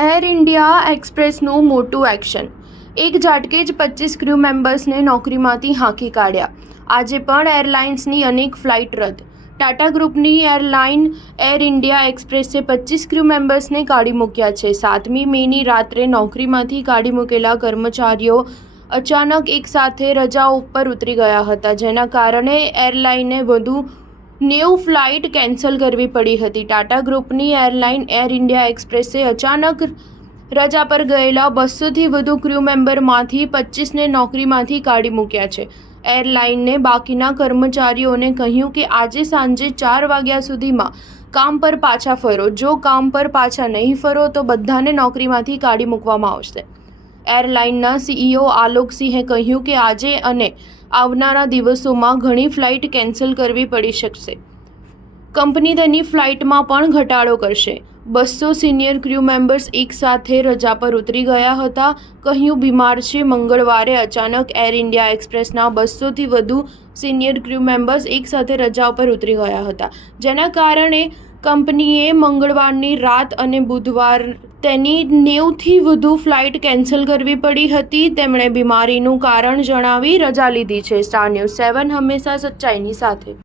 Air India એક્સપ્રેસનું મોટું action. એક ઝાટકે જ 25 ક્રૂ મેમ્બર્સને નોકરીમાંથી હાંકી કાઢ્યા। આજે પણ એરલાઇન્સની અનેક ફ્લાઇટ રદ। ટાટા ગ્રુપની એરલાઇન એર ઇન્ડિયા એક્સપ્રેસે 25 ક્રૂ મેમ્બર્સને કાઢી મૂક્યા છે। 7મી મેની રાત્રે નોકરીમાંથી કાઢી મૂકેલા કર્મચારીઓ અચાનક એકસાથે રજાઓ ઉપર ઉતરી ગયા હતા, જેના કારણે એરલાઇને વધુ 90 ફ્લાઇટ કેન્સલ કરવી પડી હતી। ટાટા ગ્રુપની એરલાઇન એર ઇન્ડિયા એક્સપ્રેસે અચાનક રજા પર ગયેલા 200થી વધુ ક્રૂ મેમ્બરમાંથી 25ને નોકરીમાંથી કાઢી મૂક્યા છે। એરલાઇને બાકીના કર્મચારીઓને કહ્યું કે આજે સાંજે 4 વાગ્યા સુધીમાં કામ પર પાછા ફરો। જો કામ પર પાછા નહીં ફરો તો બધાને નોકરીમાંથી કાઢી મૂકવામાં આવશે। એરલાઇનના સીઈઓ આલોક સિંહે કહ્યું કે આજે અને આવનારા દિવસોમાં ઘણી ફ્લાઇટ કેન્સલ કરવી પડી શકશે। કંપની તેની ફ્લાઇટમાં પણ ઘટાડો કરશે। 200 સિનિયર ક્રૂ મેમ્બર્સ એકસાથે રજા પર ઉતરી ગયા હતા, કહ્યું બીમાર છે। મંગળવારે અચાનક એર ઇન્ડિયા એક્સપ્રેસના 200થી વધુ સિનિયર ક્રૂ મેમ્બર્સ એકસાથે રજા પર ઉતરી ગયા હતા, જેના કારણે કંપનીએ મંગળવારની રાત અને બુધવાર તેની 90થી વધુ ફ્લાઇટ કેન્સલ કરવી પડી હતી। તેમણે બીમારીનું કારણ જણાવી રજા લીધી છે। સ્ટાર ન્યૂઝ 7 હંમેશા સચ્ચાઈની સાથે।